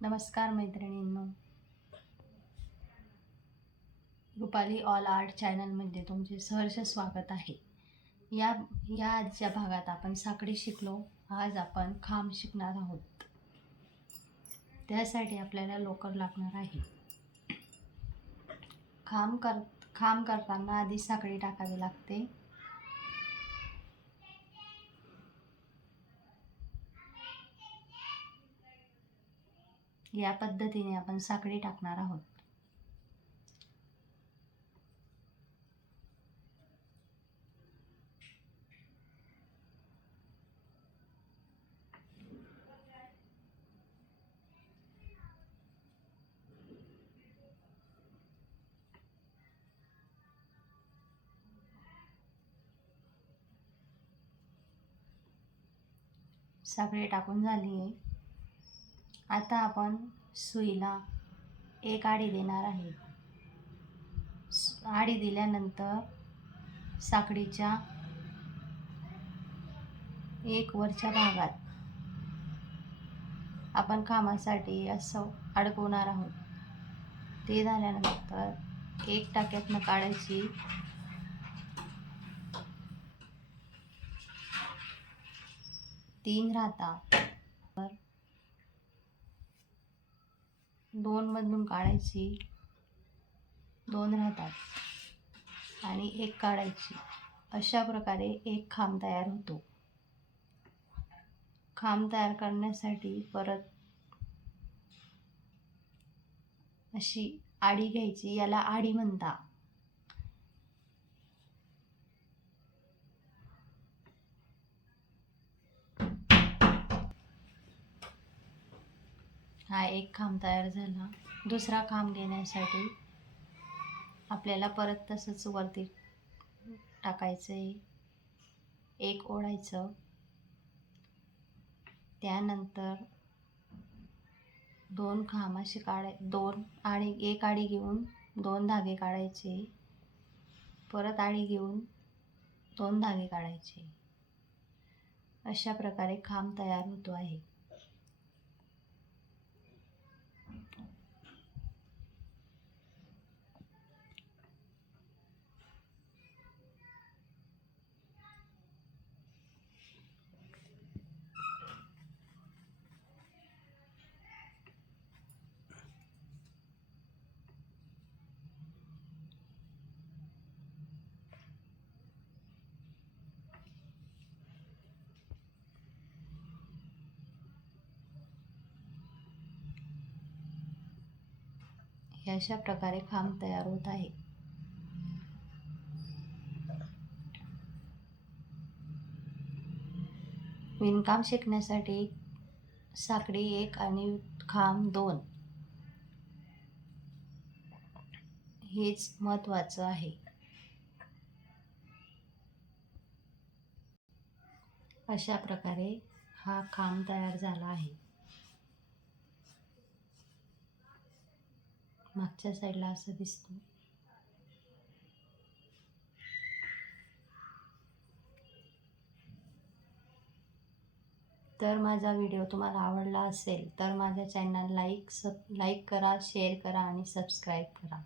नमस्कार मैत्रिणींनो. Rupali all art चॅनलमध्ये तुमचे सहर्ष स्वागत आहे. या या आजच्या भागात आपण साखळी शिकलो. आज आपण खांब शिकणार आहोत. त्यासाठी आपल्याला लोकर लागणार आहे. खांब कर खांब करताना आधी साखळी टाकावी लागते. या पद्धतीने आपण साखळी टाकणार आहोत. साखळी टाकून झाली आहे. आता आपण सुईला एक आडी देणार आहे. आडी दिल्यानंतर साखळीच्या एक वरच्या भागात आपण कामासाठी असं अडकवणार आहोत. ते झाल्यानंतर एक टाक्यातनं काढायची तीन राहता. दोनमधून दोन काढायची. दोन राहतात. आणि एक काढायची. अशा प्रकारे एक खांब तयार होतो. खांब तयार करण्यासाठी परत अशी आडी घ्यायची. याला आडी म्हणता. हा एक खांब तयार झाला. दुसरा खांब घेण्यासाठी आपल्याला परत तसंच वरती टाकायचं आहे एक ओढायचं. त्यानंतर दोन खांब असे काढाय दोन आणि एक आडी घेऊन दोन धागे काढायचे. परत आडी घेऊन दोन धागे काढायचे. अशा प्रकारे खांब तयार होतो आहे. हे अशा प्रकारे खांब तयार होत आहे. विणकाम शिकण्यासाठी साखळी एक आणि खांब दोन. हेच महत्त्वाचं आहे. अशा प्रकारे हा खांब तयार झाला आहे. मागच्या साईडला असं दिसतो. तर माझा व्हिडिओ तुम्हाला आवडला असेल तर माझ्या चॅनल लाईक सब लाईक करा शेअर करा आणि सबस्क्राईब करा.